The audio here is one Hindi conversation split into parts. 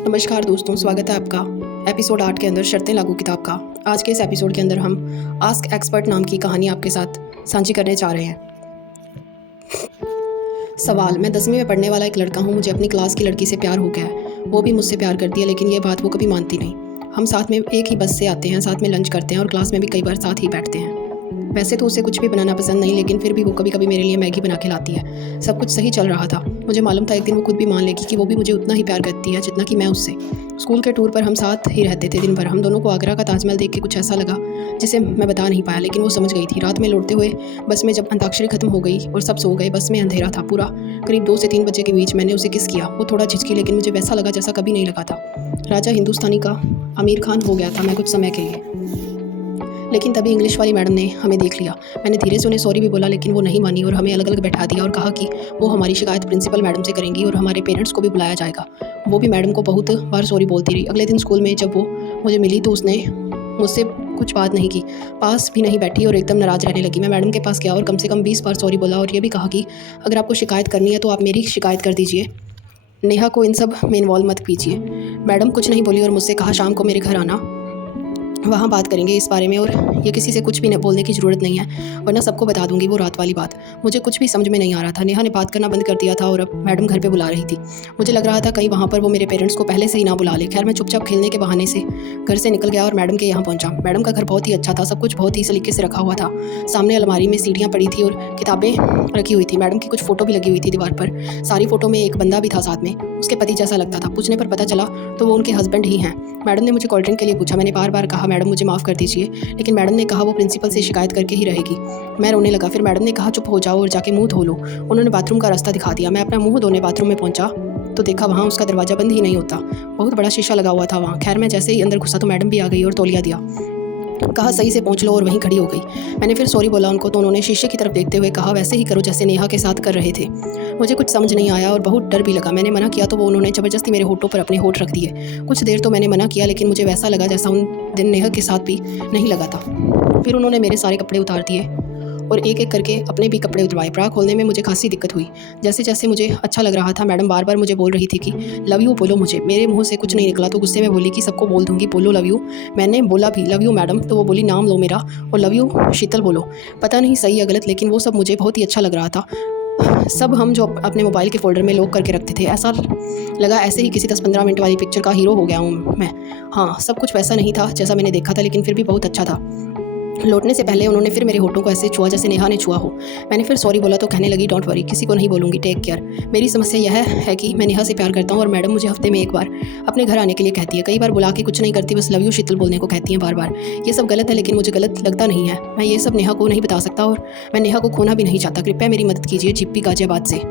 नमस्कार दोस्तों, स्वागत है आपका एपिसोड 8 के अंदर शर्तें लागू किताब का। आज के इस एपिसोड के अंदर हम आस्क एक्सपर्ट नाम की कहानी आपके साथ साझी करने जा रहे हैं। सवाल: मैं 10वीं में पढ़ने वाला एक लड़का हूँ। मुझे अपनी क्लास की लड़की से प्यार हो गया है। वो भी मुझसे प्यार करती है, लेकिन ये बात वो कभी मानती नहीं। हम साथ में एक ही बस से आते हैं, साथ में लंच करते हैं और क्लास में भी कई बार साथ ही बैठते हैं। वैसे तो उसे कुछ भी बनाना पसंद नहीं, लेकिन फिर भी वो कभी कभी मेरे लिए मैगी बना के लाती है। सब कुछ सही चल रहा था। मुझे मालूम था एक दिन वो खुद भी मान लेगी कि वो भी मुझे उतना ही प्यार करती है जितना कि मैं उससे। स्कूल के टूर पर हम साथ ही रहते थे दिन भर। हम दोनों को आगरा का ताजमहल देख के कुछ ऐसा लगा जिसे मैं बता नहीं पाया, लेकिन वो समझ गई थी। रात में लौटते हुए बस में जब अंताक्षरी खत्म हो गई और सब सो गए, बस में अंधेरा था पूरा। करीब 2 से 3 बजे के बीच मैंने उसे किस किया। वो थोड़ा झिझकी, लेकिन मुझे वैसा लगा जैसा कभी नहीं लगा था। राजा हिंदुस्तानी का आमिर खान हो गया था मैं कुछ समय के लिए। लेकिन तभी इंग्लिश वाली मैडम ने हमें देख लिया। मैंने धीरे से उन्हें सॉरी भी बोला, लेकिन वो नहीं मानी और हमें अलग अलग बैठा दिया और कहा कि वो हमारी शिकायत प्रिंसिपल मैडम से करेंगी और हमारे पेरेंट्स को भी बुलाया जाएगा। वो भी मैडम को बहुत बार सॉरी बोलती रही। अगले दिन स्कूल में जब वो मुझे मिली तो उसने मुझसे कुछ बात नहीं की, पास भी नहीं बैठी और एकदम नाराज़ रहने लगी। मैं मैडम के पास गया और कम से कम 20 बार सॉरी बोला और ये भी कहा कि अगर आपको शिकायत करनी है तो आप मेरी शिकायत कर दीजिए, नेहा को इन सब में इन्वॉल्व मत कीजिए। मैडम कुछ नहीं बोली और मुझसे कहा शाम को मेरे घर आना, वहाँ बात करेंगे इस बारे में और ये किसी से कुछ भी बोलने की ज़रूरत नहीं है, वरना सबको बता दूंगी वो रात वाली बात। मुझे कुछ भी समझ में नहीं आ रहा था। नेहा ने बात करना बंद कर दिया था और अब मैडम घर पे बुला रही थी। मुझे लग रहा था कहीं वहाँ पर वो मेरे पेरेंट्स को पहले से ही ना बुला ले। खैर, मैं चुपचाप खेलने के बहाने से घर से निकल गया और मैडम के यहाँ पहुँचा। मैडम का घर बहुत ही अच्छा था, सब कुछ बहुत ही सलीके से रखा हुआ था। सामने अलमारी में सीढ़ियाँ पड़ी थी और किताबें रखी हुई थी। मैडम की कुछ फ़ोटो भी लगी हुई थी दीवार पर। सारी फ़ोटो में एक बंदा भी था साथ में, उसके पति जैसा लगता था। पूछने पर पता चला तो वो उनके हस्बैंड ही हैं। मैडम ने मुझे कोल्ड ड्रिंक के लिए पूछा। मैंने बार बार कहा मैडम मुझे माफ़ कर दीजिए, लेकिन मैडम ने कहा वो प्रिंसिपल से शिकायत करके ही रहेगी। मैं रोने लगा। फिर मैडम ने कहा चुप हो जाओ और जाके मुंह धो लो। उन्होंने बाथरूम का रास्ता दिखा दिया। मैं अपना मुंह धोने बाथरूम में पहुंचा तो देखा वहाँ उसका दरवाज़ा बंद ही नहीं होता। बहुत बड़ा शीशा लगा हुआ था वहाँ। खैर, मैं जैसे ही अंदर घुसा तो मैडम भी आ गई और तौलिया दिया। कहा सही से पहुँच लो और वहीं खड़ी हो गई। मैंने फिर सॉरी बोला उनको तो उन्होंने शीशे की तरफ देखते हुए कहा वैसे ही करो जैसे नेहा के साथ कर रहे थे। मुझे कुछ समझ नहीं आया और बहुत डर भी लगा। मैंने मना किया तो वो उन्होंने ज़बरदस्ती मेरे होठों पर अपने होठ रख दिए। कुछ देर तो मैंने मना किया, लेकिन मुझे वैसा लगा जैसा उन दिन नेहा के साथ भी नहीं लगा था। फिर उन्होंने मेरे सारे कपड़े उतार दिए और एक एक करके अपने भी कपड़े उतरवाए। ब्रा खोलने में मुझे खासी दिक्कत हुई। जैसे जैसे मुझे अच्छा लग रहा था, मैडम बार बार मुझे बोल रही थी कि लव यू बोलो मुझे। मेरे मुंह से कुछ नहीं निकला तो गुस्से में बोली कि सबको बोल दूंगी बोलो लव यू। मैंने बोला भी लव यू मैडम, तो वो बोली नाम लो मेरा और लव यू शीतल बोलो। पता नहीं सही या गलत, लेकिन वो सब मुझे बहुत ही अच्छा लग रहा था। सब हम जो अपने मोबाइल के फोल्डर में लॉक करके रखते थे, ऐसा लगा ऐसे ही किसी 10-15 मिनट वाली पिक्चर का हीरो हो गया हूँ मैं। हाँ, सब कुछ वैसा नहीं था जैसा मैंने देखा था, लेकिन फिर भी बहुत अच्छा था। लौटने से पहले उन्होंने फिर मेरे होठों को ऐसे छुआ जैसे नेहा ने छुआ हो। मैंने फिर सॉरी बोला तो कहने लगी डोंट वरी, किसी को नहीं बोलूँगी, टेक केयर। मेरी समस्या यह है कि मैं नेहा से प्यार करता हूँ और मैडम मुझे हफ्ते में एक बार अपने घर आने के लिए कहती है। कई बार बुला के कुछ नहीं करती, बस लव यू शीतल बोलने को कहती हैं बार बार। ये सब गलत है, लेकिन मुझे गलत लगता नहीं है। मैं ये सब नेहा को नहीं बता सकता और मैं नेहा को खोना भी नहीं चाहता। कृपया मेरी मदद कीजिए। जिप्पी गाजियाबाद से।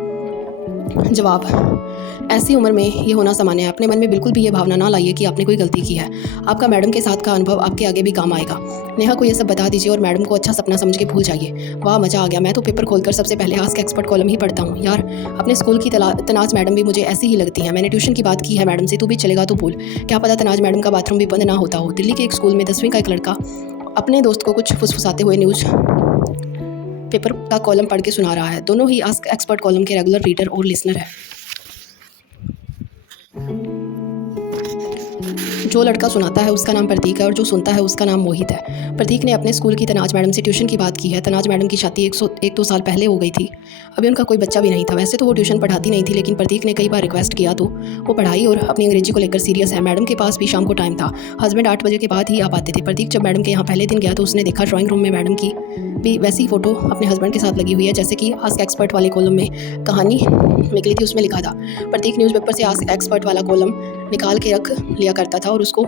जवाब: ऐसी उम्र में ये होना सामान्य है। अपने मन में बिल्कुल भी ये भावना ना लाइए कि आपने कोई गलती की है। आपका मैडम के साथ का अनुभव आपके आगे भी काम आएगा। नेहा को ये सब बता दीजिए और मैडम को अच्छा सपना समझ के भूल जाइए। वाह, मज़ा आ गया। मैं तो पेपर खोलकर सबसे पहले आस्क एक्सपर्ट कॉलम ही पढ़ता हूँ। यार, अपने स्कूल की तनाज मैडम भी मुझे ऐसी ही लगती है। मैंने ट्यूशन की बात की है मैडम से, तू भी चलेगा तो बोल। क्या पता तनाज मैडम का बाथरूम भी बंद ना होता हो। दिल्ली के एक स्कूल में 10वीं का एक लड़का अपने दोस्त को कुछ फुसफुसाते हुए न्यूज़ पेपर का कॉलम पढ़ के सुना रहा है। दोनों ही आस्क एक्सपर्ट कॉलम के रेगुलर रीडर और लिसनर है। जो लड़का सुनाता है उसका नाम प्रतीक है और जो सुनता है उसका नाम मोहित है। प्रतीक ने अपने स्कूल की तनाज मैडम से ट्यूशन की बात की है। तनाज मैडम की शादी 101-2 साल पहले हो गई थी। अभी उनका कोई बच्चा भी नहीं था। वैसे तो वो ट्यूशन पढ़ाती नहीं थी, लेकिन प्रतीक ने कई बार रिक्वेस्ट किया तो वो पढ़ाई और अपनी अंग्रेजी को लेकर सीरियस है। मैडम के पास भी शाम को टाइम था। हस्बैंड 8 बजे के बाद ही आ पाते थे। प्रतीक जब मैडम के यहाँ पहले दिन गया तो उसने देखा ड्राइंग रूम में मैडम की भी वैसी फ़ोटो अपने हस्बैंड के साथ लगी हुई है जैसे कि आस्क एक्सपर्ट वाले कॉलम में कहानी निकली थी उसमें लिखा था। प्रतीक न्यूज़पेपर से आस्क एक्सपर्ट वाला कॉलम निकाल के रख लिया करता था और उसको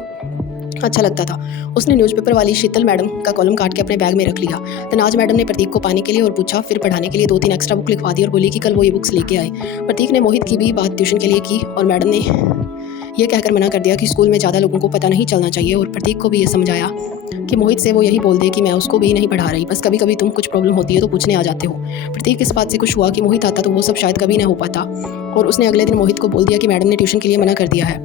अच्छा लगता था। उसने न्यूज़पेपर वाली शीतल मैडम का कॉलम काट के अपने बैग में रख लिया। तनाज मैडम ने प्रतीक को पाने के लिए और पूछा, फिर पढ़ाने के लिए 2-3 एक्स्ट्रा बुक लिखवा दी और बोली कि कल वो ये बुक्स लेके आए। प्रतीक ने मोहित की भी बात ट्यूशन के लिए की और मैडम ने यह कहकर मना कर दिया कि स्कूल में ज़्यादा लोगों को पता नहीं चलना चाहिए और प्रतीक को भी ये समझाया कि मोहित से वो यही बोल दे कि मैं उसको भी नहीं पढ़ा रही, बस कभी कभी तुम कुछ प्रॉब्लम होती है तो पूछने आ जाते हो। प्रतीक इस बात से खुश हुआ कि मोहित आता तो वो सब शायद कभी ना हो पाता और उसने अगले दिन मोहित को बोल दिया कि मैडम ने ट्यूशन के लिए मना कर दिया है।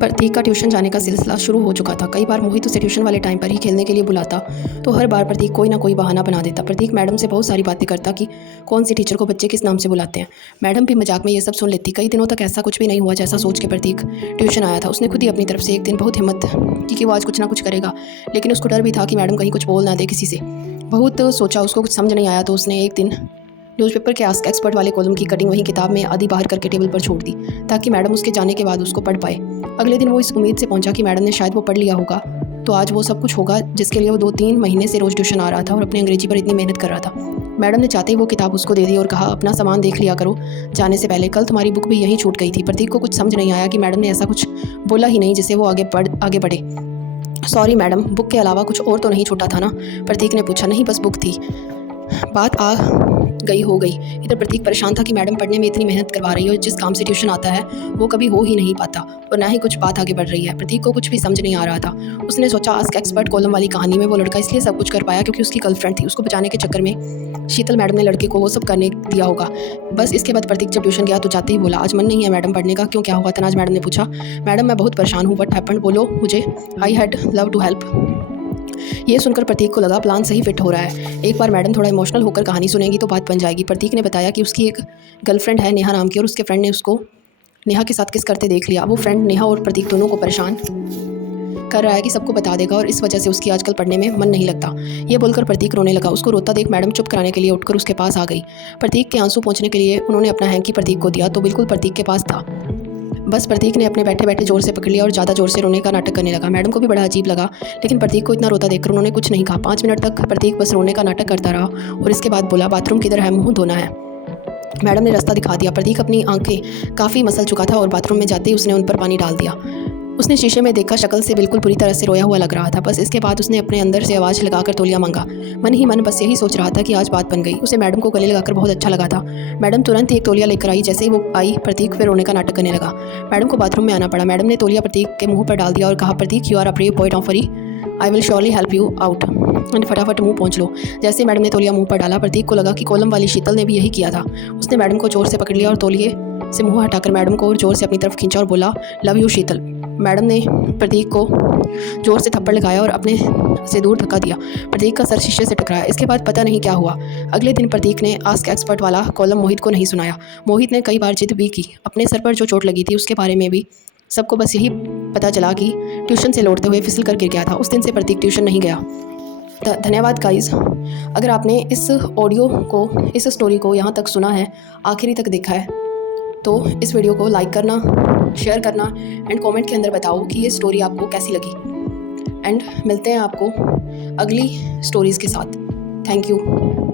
प्रतीक का ट्यूशन जाने का सिलसिला शुरू हो चुका था। कई बार मोहित उसे ट्यूशन वाले टाइम पर ही खेलने के लिए बुलाता तो हर बार प्रतीक कोई ना कोई बहाना बना देता। प्रतीक मैडम से बहुत सारी बातें करता कि कौन सी टीचर को बच्चे किस नाम से बुलाते हैं। मैडम भी मजाक में ये सब सुन लेती। कई दिनों तक ऐसा कुछ भी नहीं हुआ जैसा सोच के प्रतीक ट्यूशन आया था। उसने खुद ही अपनी तरफ से एक दिन बहुत हिम्मत की कि वो आज कुछ ना कुछ करेगा, लेकिन उसको डर भी था कि मैडम कहीं कुछ बोल ना दे किसी से। बहुत सोचा, उसको कुछ समझ नहीं आया तो उसने एक दिन न्यूज़पेपर के आस्क एक्सपर्ट वाले कॉलम की कटिंग वहीं किताब में आधी बाहर करके टेबल पर छोड़ दी ताकि मैडम उसके जाने के बाद उसको पढ़ पाए। अगले दिन वो इस उम्मीद से पहुंचा कि मैडम ने शायद वो पढ़ लिया होगा तो आज वो सब कुछ होगा जिसके लिए वो 2-3 महीने से रोज़ ट्यूशन आ रहा था और अपनी अंग्रेजी पर इतनी मेहनत कर रहा था। मैडम ने चाहते ही वो किताब उसको दे दी और कहा, अपना सामान देख लिया करो जाने से पहले, कल तुम्हारी बुक भी यहीं छूट गई थी। प्रतीक को कुछ समझ नहीं आया कि मैडम ने ऐसा कुछ बोला ही नहीं जिससे वो आगे बढ़े। सॉरी मैडम, बुक के अलावा कुछ और तो नहीं छूटा था ना? प्रतीक ने पूछा। नहीं, बस बुक थी। बात आ गई हो गई। इधर प्रतीक परेशान था कि मैडम पढ़ने में इतनी मेहनत करवा रही है और जिस काम से ट्यूशन आता है वो कभी हो ही नहीं पाता और ना ही कुछ बात आगे बढ़ रही है। प्रतीक को कुछ भी समझ नहीं आ रहा था। उसने सोचा आस्क एक्सपर्ट कॉलम वाली कहानी में वो लड़का इसलिए सब कुछ कर पाया क्योंकि उसकी गर्लफ्रेंड थी। उसको बचाने के चक्कर में शीतल मैडम ने लड़के को वो सब करने दिया होगा। बस इसके बाद प्रतीक जब ट्यूशन गया तो जाते ही बोला, आज मन नहीं है मैडम पढ़ने का। क्यों, क्या हुआ? तनाज मैडम ने पूछा। मैडम मैं बहुत परेशान हूँ, व्हाट हैपेंड, बोलो मुझे, I had love to help. ये सुनकर प्रतीक को लगा प्लान सही फिट हो रहा है। एक बार मैडम थोड़ा इमोशनल होकर कहानी सुनेंगी तो बात बन जाएगी। प्रतीक ने बताया कि उसकी एक गर्लफ्रेंड है नेहा नाम की और उसके फ्रेंड ने उसको नेहा के साथ किस करते देख लिया। वो फ्रेंड नेहा और प्रतीक दोनों को परेशान कर रहा है कि सबको बता देगा और इस वजह से उसकी आजकल पढ़ने में मन नहीं लगता। ये बोलकर प्रतीक रोने लगा। उसको रोता देख मैडम चुप कराने के लिए उठकर उसके पास आ गई। प्रतीक के आंसू पोंछने के लिए उन्होंने अपना हैंकी प्रतीक को दिया तो बिल्कुल प्रतीक के पास था। बस प्रतीक ने अपने बैठे बैठे जोर से पकड़ लिया और ज़्यादा जोर से रोने का नाटक करने लगा। मैडम को भी बड़ा अजीब लगा, लेकिन प्रतीक को इतना रोता देखकर उन्होंने कुछ नहीं कहा। 5 मिनट तक प्रतीक बस रोने का नाटक करता रहा और इसके बाद बोला, बाथरूम किधर है, मुंह धोना है। मैडम ने रास्ता दिखा दिया। प्रतीक अपनी आंखें काफ़ी मसल चुका था और बाथरूम में जाते ही उसने उन पर पानी डाल दिया। उसने शीशे में देखा, शक्ल से बिल्कुल पूरी तरह से रोया हुआ लग रहा था। बस इसके बाद उसने अपने अंदर से आवाज़ लगाकर तौलिया मांगा। मन ही मन बस यही सोच रहा था कि आज बात बन गई। उसे मैडम को गले लगाकर बहुत अच्छा लगा था। मैडम तुरंत ही एक तौलिया लेकर आई। जैसे ही वो आई प्रतीक फिर रोने का नाटक करने लगा। मैडम को बाथरूम में आना पड़ा। मैडम ने तौलिया प्रतीक के मुंह पर डाल दिया और कहा, Pratik you are a brave boy, don't worry, I will surely help you out, and फटाफट मुंह पहुँच लो। जैसे मैडम ने तौलिया मुंह पर डाला प्रतीक को लगा कि कॉलम वाली शीतल ने भी यही किया था। उसने मैडम को जोर से पकड़ लिया और तौलिए से मुंह हटाकर मैडम को और जोर से अपनी तरफ खींचा और बोला, लव यू शीतल। मैडम ने प्रतीक को जोर से थप्पड़ लगाया और अपने से दूर धक्का दिया। प्रतीक का सर शीशे से टकराया। इसके बाद पता नहीं क्या हुआ। अगले दिन प्रतीक ने आस्क एक्सपर्ट वाला कॉलम मोहित को नहीं सुनाया। मोहित ने कई बार जिद भी की। अपने सर पर जो चोट लगी थी उसके बारे में भी सबको बस यही पता चला कि ट्यूशन से लौटते हुए फिसल कर गिर गया था। उस दिन से प्रतीक ट्यूशन नहीं गया। धन्यवाद गाइस। अगर आपने इस ऑडियो को, इस स्टोरी को यहाँ तक सुना है, आखिरी तक देखा है, तो इस वीडियो को लाइक करना, शेयर करना एंड कमेंट के अंदर बताओ कि ये स्टोरी आपको कैसी लगी। एंड मिलते हैं आपको अगली स्टोरीज़ के साथ। Thank you.